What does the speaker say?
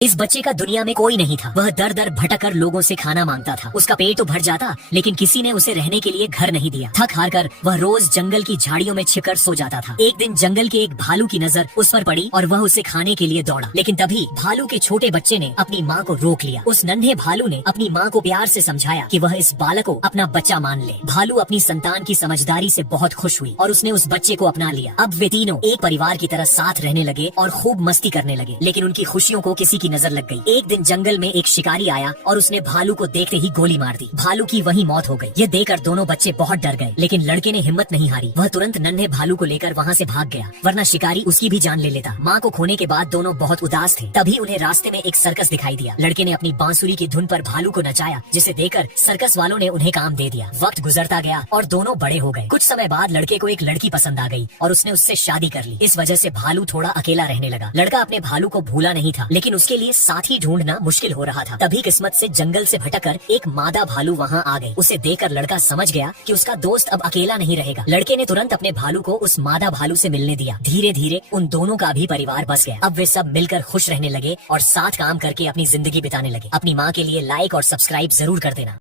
इस बच्चे का दुनिया में कोई नहीं था। वह दर दर भटक लोगों से खाना मांगता था। उसका पेट तो भर जाता, लेकिन किसी ने उसे रहने के लिए घर नहीं दिया। थक हार कर वह रोज जंगल की झाड़ियों में छिपकर सो जाता था। एक दिन जंगल के एक भालू की नजर उस पर पड़ी और वह उसे खाने के लिए दौड़ा, लेकिन तभी भालू के छोटे बच्चे ने अपनी माँ को रोक लिया। उस नन्हे भालू ने अपनी माँ को प्यार से समझाया कि वह इस बालक को अपना बच्चा मान ले। भालू अपनी संतान की समझदारी से बहुत खुश हुई और उसने उस बच्चे को अपना लिया। अब वे तीनों एक परिवार की तरह साथ रहने लगे और खूब मस्ती करने लगे। लेकिन उनकी खुशियों को किसी की नजर लग गई। एक दिन जंगल में एक शिकारी आया और उसने भालू को देखते ही गोली मार दी। भालू की वहीं मौत हो गई। ये देखकर दोनों बच्चे बहुत डर गए, लेकिन लड़के ने हिम्मत नहीं हारी। वह तुरंत नन्हे भालू को लेकर वहाँ से भाग गया, वरना शिकारी उसकी भी जान ले लेता। माँ को खोने के बाद दोनों बहुत उदास थे। तभी उन्हें रास्ते में एक सर्कस दिखाई दिया। लड़के ने अपनी बांसुरी की धुन पर भालू को नचाया, जिसे देखकर सर्कस वालों ने उन्हें काम दे दिया। वक्त गुजरता गया और दोनों बड़े हो गए। कुछ समय बाद लड़के को एक लड़की पसंद आ गई और उसने उससे शादी कर ली। इस वजह से भालू थोड़ा अकेला रहने लगा। लड़का अपने भालू को भूला नहीं था, लेकिन उसके लिए साथी ढूंढना मुश्किल हो रहा था। तभी किस्मत से जंगल से भटककर एक मादा भालू वहाँ आ गई। उसे देखकर लड़का समझ गया कि उसका दोस्त अब अकेला नहीं रहेगा। लड़के ने तुरंत अपने भालू को उस मादा भालू से मिलने दिया। धीरे धीरे उन दोनों का भी परिवार बस गया। अब वे सब मिलकर खुश रहने लगे और साथ काम करके अपनी जिंदगी बिताने लगे। अपनी माँ के लिए लाइक और सब्सक्राइब जरूर कर देना।